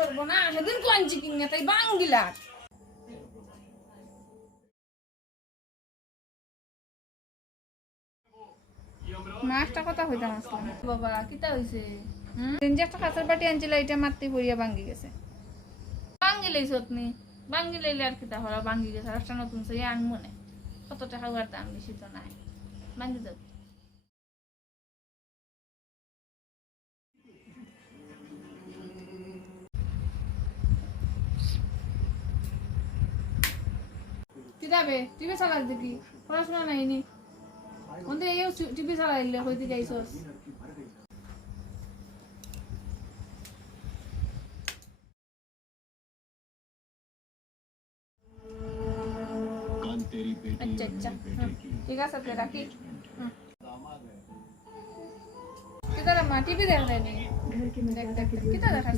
সর্বনা সেদিন কোয়াঞ্চি কিনে তাই বাঙ্গিলার। কথা হইতাম আসলাম। বাবা কিতা হইছে? হুম? যে একটা কাঁচার বাটি আনছিল এটা মারতে পড়িয়া ভাঙ্গি গেছে। ভাঙ্গি লইছ তুমি ভাঙ্গি লইলে আর কিতা হরা ভাঙ্গি গেছে আর একটা নতুন সই আনব না। কত টাকা দাম বেশি তো নাই। ভাঙ্গি যাও কিতাবে টিভি চালাস দেখি। পড়াশোনা নাই নি ওন্দে এই টিভি চালাইলে হইতে যাইছস। আচ্ছা আচ্ছা। হুম, ঠিক আছে তো রাখি। রে মা টিভি দেখ রে নি? দেখ দেখ দেখ।